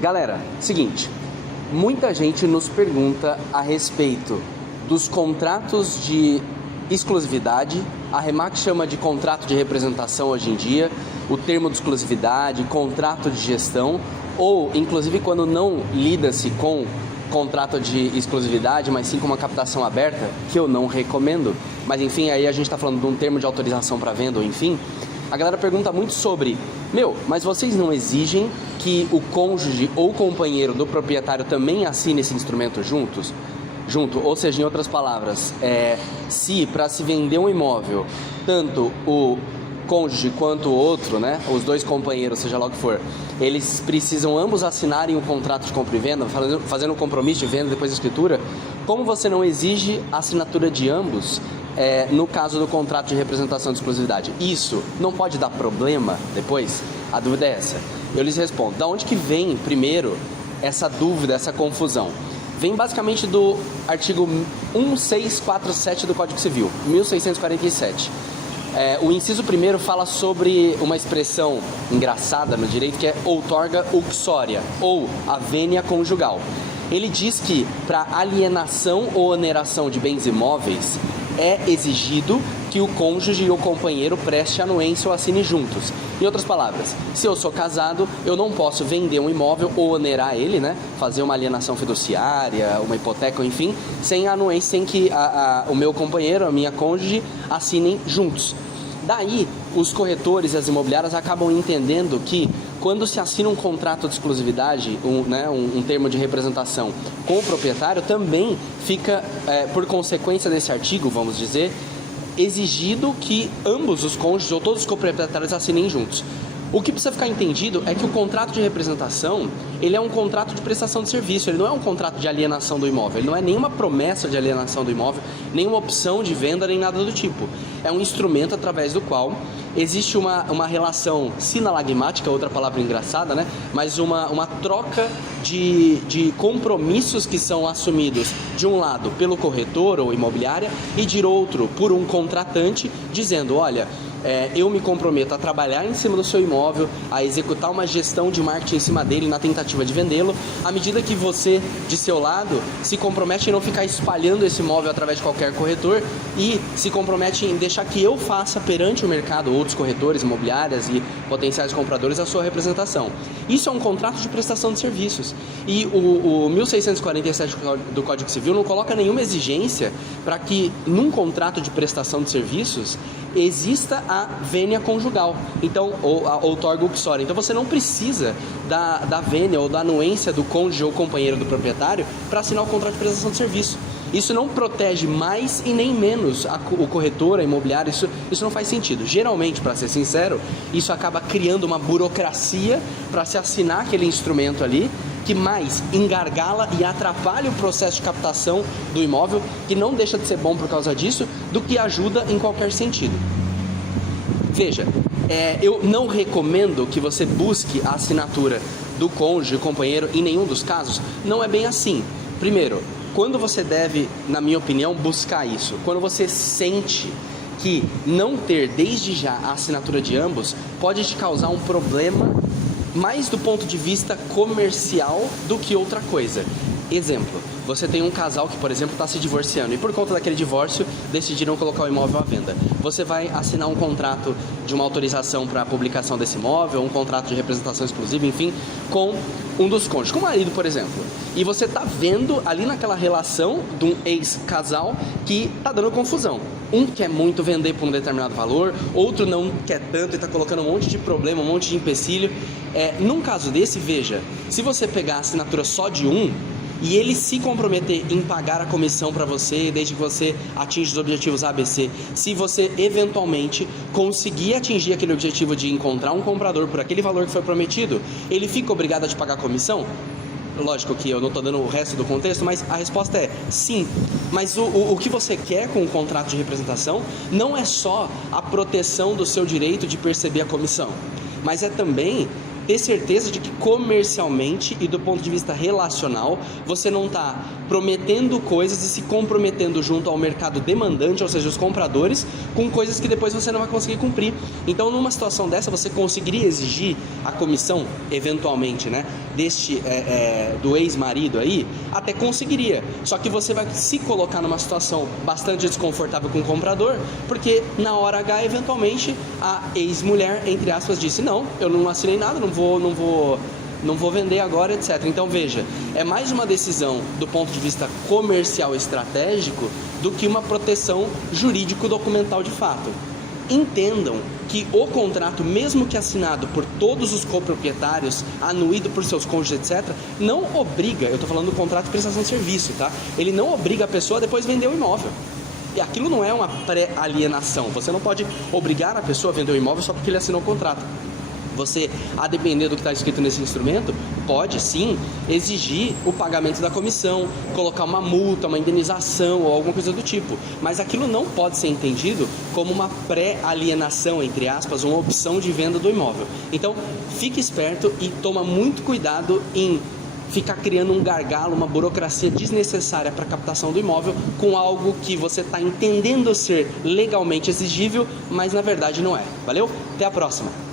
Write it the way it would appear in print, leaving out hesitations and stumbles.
Galera, seguinte, muita gente nos pergunta a respeito dos contratos de exclusividade, a Remax chama de contrato de representação hoje em dia, o termo de exclusividade, contrato de gestão, ou inclusive quando não lida-se com contrato de exclusividade, mas sim com uma captação aberta, que eu não recomendo, mas enfim, aí a gente está falando de um termo de autorização para venda, ou enfim, a galera pergunta muito sobre, mas vocês não exigem que o cônjuge ou companheiro do proprietário também assine esse instrumento junto? Ou seja, em outras palavras, se para se vender um imóvel, tanto o cônjuge quanto o outro, né, os dois companheiros, seja lá o que for, eles precisam ambos assinarem um contrato de compra e venda, fazendo um compromisso de venda depois da escritura, como você não exige a assinatura de ambos no caso do contrato de representação de exclusividade? Isso não pode dar problema depois? A dúvida é essa. Eu lhes respondo. Da onde que vem, primeiro, essa dúvida, essa confusão? Vem basicamente do artigo 1647 do Código Civil, 1647. O inciso primeiro fala sobre uma expressão engraçada no direito que é outorga uxória, ou a vênia conjugal. Ele diz que para alienação ou oneração de bens imóveis é exigido que o cônjuge e o companheiro preste anuência ou assine juntos. Em outras palavras, se eu sou casado, eu não posso vender um imóvel ou onerar ele, né? Fazer uma alienação fiduciária, uma hipoteca, enfim, sem anuência, sem que o meu companheiro, a minha cônjuge, assinem juntos. Daí, os corretores e as imobiliárias acabam entendendo que quando se assina um contrato de exclusividade, um termo de representação com o proprietário, também fica, por consequência desse artigo, vamos dizer, exigido que ambos os cônjuges ou todos os coproprietários assinem juntos. O que precisa ficar entendido é que o contrato de representação, ele é um contrato de prestação de serviço, ele não é um contrato de alienação do imóvel, ele não é nenhuma promessa de alienação do imóvel, nenhuma opção de venda, nem nada do tipo. É um instrumento através do qual existe uma relação sinalagmática, outra palavra engraçada, né? Mas uma troca de compromissos que são assumidos, de um lado, pelo corretor ou imobiliária, e de outro, por um contratante, dizendo, olha, eu me comprometo a trabalhar em cima do seu imóvel, a executar uma gestão de marketing em cima dele na tentativa de vendê-lo, à medida que você, de seu lado, se compromete em não ficar espalhando esse imóvel através de qualquer corretor e se compromete em deixar que eu faça perante o mercado, outros corretores, imobiliárias e potenciais compradores, a sua representação. Isso é um contrato de prestação de serviços. E o 1647 do Código Civil não coloca nenhuma exigência para que, num contrato de prestação de serviços, exista a vênia conjugal, então, ou a outorga uxória. Então você não precisa da vênia ou da anuência do cônjuge ou companheiro do proprietário para assinar o contrato de prestação de serviço. Isso não protege mais e nem menos o corretor, a imobiliária, isso não faz sentido. Geralmente, para ser sincero, isso acaba criando uma burocracia para se assinar aquele instrumento ali, que mais engargala e atrapalha o processo de captação do imóvel, que não deixa de ser bom por causa disso, do que ajuda em qualquer sentido. Veja, eu não recomendo que você busque a assinatura do cônjuge, companheiro, em nenhum dos casos. Não é bem assim. Primeiro, quando você deve, na minha opinião, buscar isso? Quando você sente que não ter desde já a assinatura de ambos pode te causar um problema mais do ponto de vista comercial do que outra coisa. Exemplo, você tem um casal que, por exemplo, está se divorciando e por conta daquele divórcio decidiram colocar o imóvel à venda. Você vai assinar um contrato de uma autorização para a publicação desse imóvel, um contrato de representação exclusiva, enfim, com um dos cônjuges, com o marido, por exemplo. E você está vendo ali naquela relação de um ex-casal que está dando confusão. Um quer muito vender por um determinado valor, outro não quer tanto e está colocando um monte de problema, um monte de empecilho. Num caso desse, veja, se você pegar a assinatura só de um, e ele se comprometer em pagar a comissão para você, desde que você atinja os objetivos ABC, se você eventualmente conseguir atingir aquele objetivo de encontrar um comprador por aquele valor que foi prometido, ele fica obrigado a te pagar a comissão? Lógico que eu não estou dando o resto do contexto, mas a resposta é sim. Mas o que você quer com o contrato de representação não é só a proteção do seu direito de perceber a comissão, mas é também ter certeza de que comercialmente e do ponto de vista relacional, você não está prometendo coisas e se comprometendo junto ao mercado demandante, ou seja, os compradores, com coisas que depois você não vai conseguir cumprir. Então, numa situação dessa, você conseguiria exigir a comissão, eventualmente, né, do ex-marido aí? Até conseguiria, só que você vai se colocar numa situação bastante desconfortável com o comprador, porque na hora H, eventualmente, a ex-mulher, entre aspas, disse: não, eu não assinei nada, não vou vender agora, etc. Então veja, é mais uma decisão do ponto de vista comercial estratégico do que uma proteção jurídico-documental de fato. Entendam que o contrato, mesmo que assinado por todos os coproprietários, anuído por seus cônjuges, etc., não obriga, eu estou falando do contrato de prestação de serviço, tá? Ele não obriga a pessoa a depois vender o imóvel. E aquilo não é uma pré-alienação. Você não pode obrigar a pessoa a vender o imóvel só porque ele assinou o contrato. Você, a depender do que está escrito nesse instrumento, pode sim exigir o pagamento da comissão, colocar uma multa, uma indenização ou alguma coisa do tipo. Mas aquilo não pode ser entendido como uma pré-alienação, entre aspas, uma opção de venda do imóvel. Então, fique esperto e toma muito cuidado em ficar criando um gargalo, uma burocracia desnecessária para a captação do imóvel com algo que você está entendendo ser legalmente exigível, mas na verdade não é. Valeu? Até a próxima!